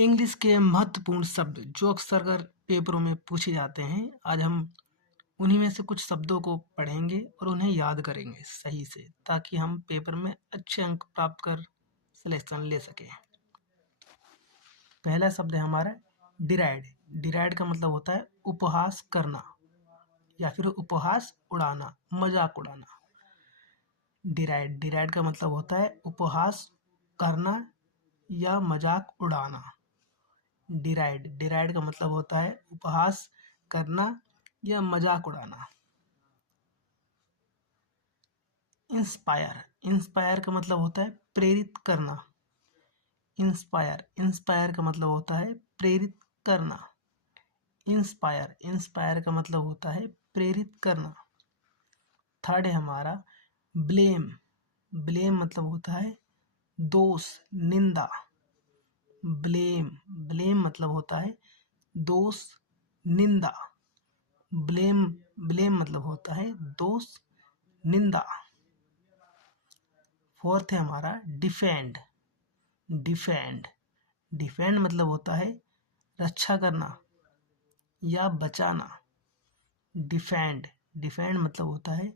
English के महत्वपूर्ण शब्द जो अक्सर कर पेपरों में पूछे जाते हैं। आज हम उन्हीं में से कुछ शब्दों को पढ़ेंगे और उन्हें याद करेंगे सही से, ताकि हम पेपर में अच्छे अंक प्राप्त कर सिलेक्शन ले सकें। पहला शब्द है हमारा डिराइड। डिराइड का मतलब होता है उपहास करना या फिर उपहास उड़ाना, मजाक उड़ाना। डिराइड डिराइड का मतलब होता है उपहास करना या मजाक उड़ाना। डिराइड डिराइड का मतलब होता है उपहास करना या मजाक उड़ाना। इंस्पायर इंस्पायर का मतलब होता है प्रेरित करना। इंस्पायर इंस्पायर का मतलब होता है प्रेरित करना। इंस्पायर इंस्पायर का मतलब होता है प्रेरित करना। थर्ड है हमारा ब्लेम। ब्लेम मतलब होता है दोष, निंदा। ब्लेम ब्लेम मतलब होता है दोष, निंदा। ब्लेम ब्लेम मतलब होता है दोष, निंदा। फोर्थ है हमारा डिफेंड। डिफेंड डिफेंड मतलब होता है रक्षा करना या बचाना। डिफेंड डिफेंड मतलब होता है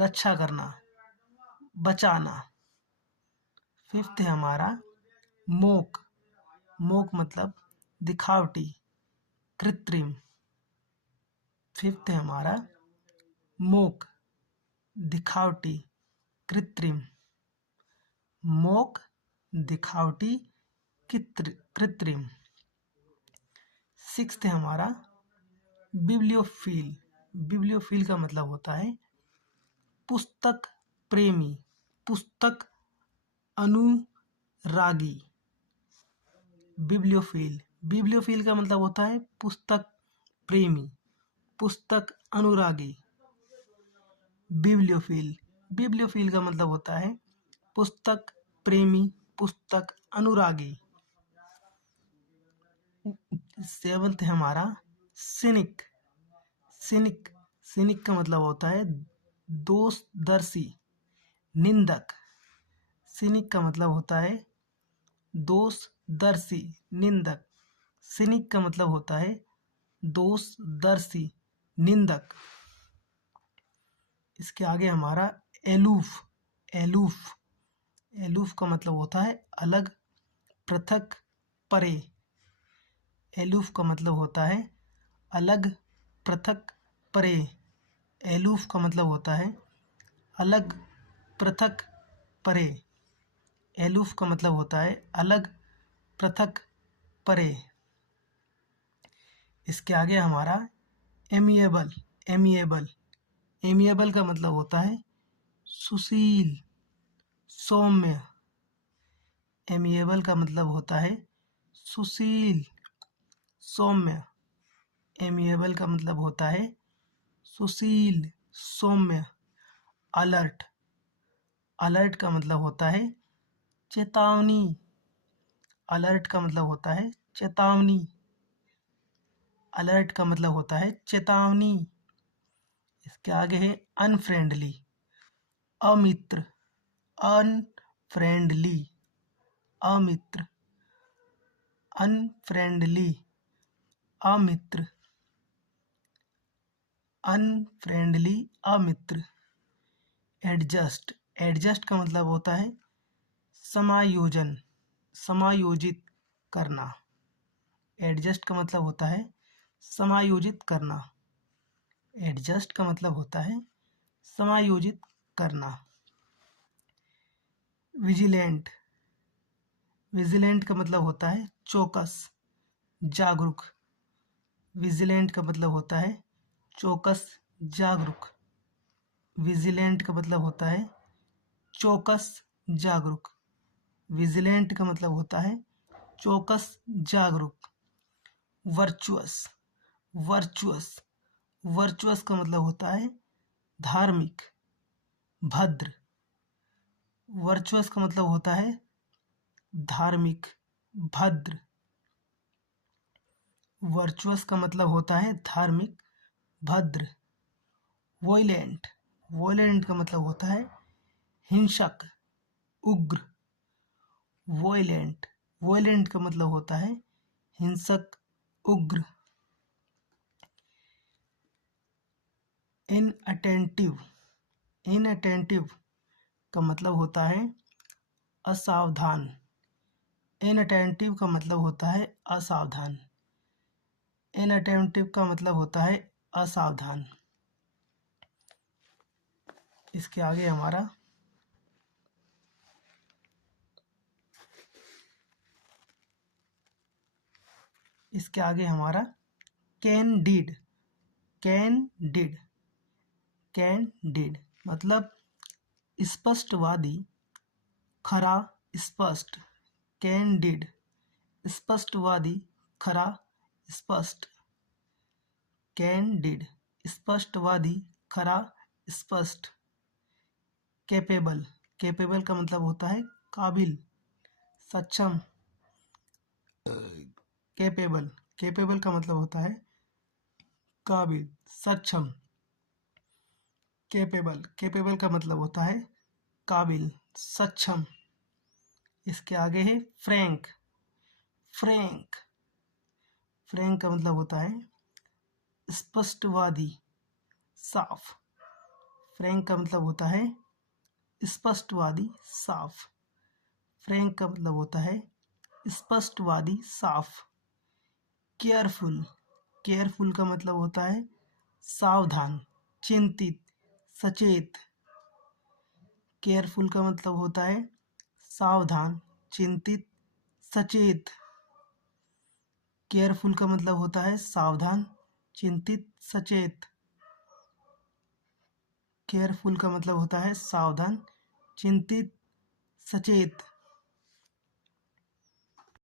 रक्षा करना, बचाना। फिफ्थ है हमारा मोक। मोक मतलब दिखावटी, कृत्रिम। फिफ्थ है हमारा मोक, दिखावटी, कृत्रिम। मोक, दिखावटी, कृत्रिम। सिक्स्थ है हमारा बिब्लियोफिल। बिब्लियोफिल का मतलब होता है पुस्तक प्रेमी, पुस्तक अनुरागी। बिब्लियोफिल बिब्लियोफिल का मतलब होता है पुस्तक प्रेमी, पुस्तक अनुरागी। बिब्लियोफिल बिब्लियोफिल का मतलब होता है पुस्तक प्रेमी, पुस्तक अनुरागी। सेवंथ है हमारा सिनिक। सिनिक सिनिक का मतलब होता है दोषदर्शी, निंदक। सिनिक का मतलब होता है दोषदर्शी, निंदक। सिनिक का मतलब होता है दोषदर्शी, निंदक। इसके आगे हमारा एलूफ। एलूफ एलूफ का मतलब होता है अलग, पृथक, परे। एलूफ का मतलब होता है अलग, पृथक, परे। एलूफ का मतलब होता है अलग, पृथक, परे। एलूफ का मतलब होता है अलग, पृथक, परे। इसके आगे हमारा एमिएबल। एमिएबल एमिएबल का मतलब होता है सुशील, सौम्य। एमिएबल का मतलब होता है सुशील, सौम्य। एमिएबल का मतलब होता है सुशील, सौम्य। अलर्ट अलर्ट का मतलब होता है चेतावनी। अलर्ट का मतलब होता है चेतावनी। अलर्ट का मतलब होता है चेतावनी। इसके आगे है अनफ्रेंडली, अमित्र। अनफ्रेंडली, अमित्र। अनफ्रेंडली, अमित्र। अनफ्रेंडली, अमित्र। एडजस्ट एडजस्ट का मतलब होता है समायोजन, समायोजित करना। एडजस्ट का मतलब होता है समायोजित करना। एडजस्ट का मतलब होता है समायोजित करना। विजिलेंट विजिलेंट का मतलब होता है चौकस, जागरूक। विजिलेंट का मतलब होता है चौकस, जागरूक। विजिलेंट का मतलब होता है चौकस, जागरूक। विजिलेंट का मतलब होता है चौकस, जागरूक। वर्चुअस वर्चुअस वर्चुअस का मतलब होता है धार्मिक, भद्र। वर्चुअस का मतलब होता है धार्मिक, भद्र। वर्चुअस का मतलब होता है धार्मिक, भद्र। वॉयलेंट वॉयलेंट का मतलब होता है हिंसक, उग्र। वॉयलेंट वॉयलेंट का मतलब होता है हिंसक, उग्र। इनअटेंटिव, इनअटेंटिव का मतलब होता है असावधान। इनअटेंटिव का मतलब होता है असावधान। इनअटेंटिव का मतलब होता है असावधान। इसके आगे हमारा कैंडिड। कैंडिड, कैंडिड मतलब स्पष्टवादी, खरा, स्पष्ट। कैंडिड, स्पष्टवादी, खरा, स्पष्ट। कैंडिड, स्पष्टवादी, खरा, स्पष्ट। कैपेबल, कैपेबल का मतलब होता है काबिल, सक्षम। कैपेबल, कैपेबल का मतलब होता है काबिल, सक्षम। कैपेबल, कैपेबल का मतलब होता है काबिल, सक्षम। इसके आगे है फ्रैंक। फ्रैंक, फ्रैंक का मतलब होता है स्पष्टवादी, साफ। फ्रैंक का मतलब होता है स्पष्टवादी, साफ। फ्रैंक का मतलब होता है स्पष्टवादी, साफ। केयरफुल, केयरफुल का मतलब होता है सावधान, चिंतित, सचेत। केयरफुल का मतलब होता है सावधान, चिंतित, सचेत। केयरफुल का मतलब होता है सावधान, चिंतित, सचेत। केयरफुल का मतलब होता है सावधान, चिंतित, सचेत।